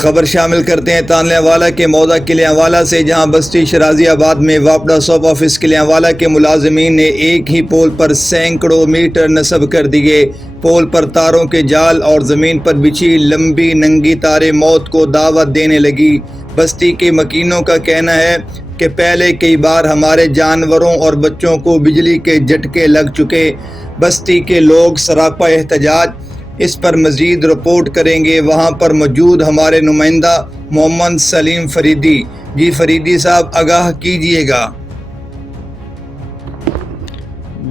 खबर शामिल करते हैं तानलेवाला के मौदा किलियांवाला से, जहां बस्ती शराजियाबाद में वापडा सब ऑफिस किलियांवाला के मुलाजमीन ने एक ही पोल पर सैकड़ों मीटर नस्ब कर दिए। पोल पर तारों के जाल और ज़मीन पर बिछी लंबी नंगी तारें मौत को दावत देने लगी। बस्ती के मकीनों का कहना है कि पहले कई बार हमारे जानवरों और बच्चों को बिजली के झटके लग चुके। बस्ती के लोग सरापा एहतजाज, इस पर मज़ीद रिपोर्ट करेंगे। वहाँ पर मौजूद हमारे नुमाइंदा मोहम्मद सलीम फरीदी। जी फरीदी साहब, आगाह कीजिएगा।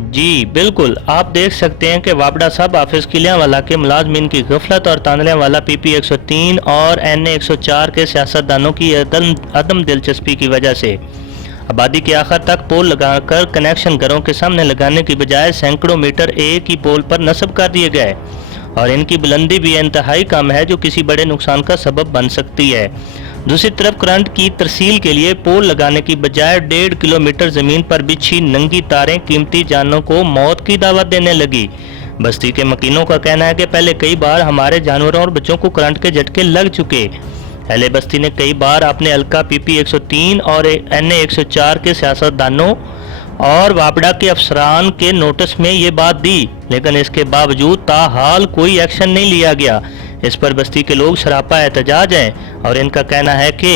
जी बिल्कुल, आप देख सकते हैं कि वापडा सब ऑफिस किलियांवाला के मुलाजमीन की गफलत और तानलेवाला PP 103 और NA 104 के सियासतदानों की अदम दिलचस्पी की वजह से आबादी के आखिर तक पोल लगाकर कनेक्शन घरों के सामने लगाने की बजाय सैकड़ों मीटर एक ही पोल पर नस्ब कर दिए गए और इनकी बुलंदी भी इंतहाई कम है, जो किसी बड़े नुकसान का सबब बन सकती है। दूसरी तरफ करंट की तरसील के लिए पोल लगाने की बजाय 1.5 किलोमीटर ज़मीन पर बिछी नंगी तारें कीमती जानों को मौत की दावत देने लगी। बस्ती के मकीनों का कहना है कि पहले कई बार हमारे जानवरों और बच्चों को करंट के झटके लग चुके। अहले बस्ती ने कई बार अपने हल्का PP 103 और NA 104 के सियासतदानों और वापडा के अफसरान के नोटिस में ये बात दी, लेकिन इसके बावजूद ताहाल कोई एक्शन नहीं लिया गया। इस पर बस्ती के लोग सरापा एहतजाज हैं और इनका कहना है कि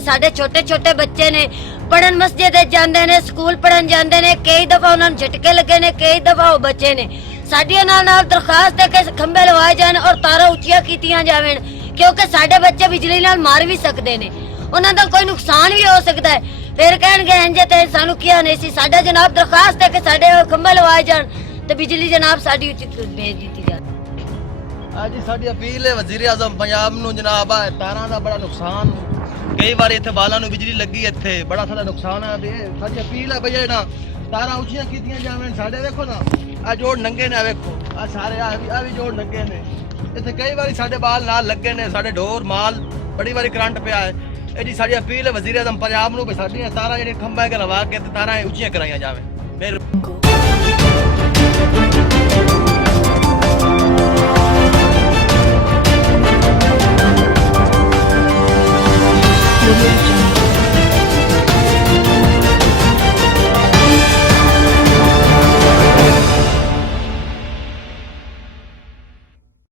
साडे छोटे छोटे बच्चे ने पढ़न मस्जिद जाते ने, स्कूल पढ़न जाते ने, कई दफा उन्होंने झटके लगे ने, कई दफा वो बच्चे ने। साडियां नाल दरखास्त है कि खंबे लवाए जान और तारा उच्चियां कीतियां जावेन, क्योंकि साडे बच्चे बिजली नाल मार भी सकते ने, उन्हां दा कोई नुकसान भी हो सकता है। फिर कहणगे इंजे ते सानू किया नहीं सी। साडा जनाब दरखास्त है कि साडे खंबे लवाए जान ते बिजली जनाब साडी भेज दी जाए। आज साडी अपील है वज़ीर आज़म पंजाब नूं जनाब, तारां दा बड़ा नुकसान, कई बार इत्थे बालां नूं बिजली लगी, इत्थे बड़ा सारा नुकसान है। साडी अपील है भई ना तारां उच्चियां कीतियां जावें। साडे देखो ना आ जोड़ नंगे ने, वेखो आ सारे आ भी जोड़ नंगे ने। इत्थे कई बार साडे बाल नाल लगे ने, साडे ढोर माल बड़ी बारी करंट पिया है। ਇਹ ਜੀ ਸਾਡੀ ਅਪੀਲ ਹੈ ਵਜ਼ੀਰ ਆਜ਼ਮ ਪੰਜਾਬ ਨੂੰ ਵੀ ਸਾਡੀਆਂ ਤਾਰਾਂ ਜਿਹੜੀਆਂ ਖੰਭਾਂ ਕੇ ਲਵਾ ਕੇ ਤੇ ਤਾਰਾਂ ਉੱਚੀਆਂ ਕਰਾਈਆਂ ਜਾਵੇ।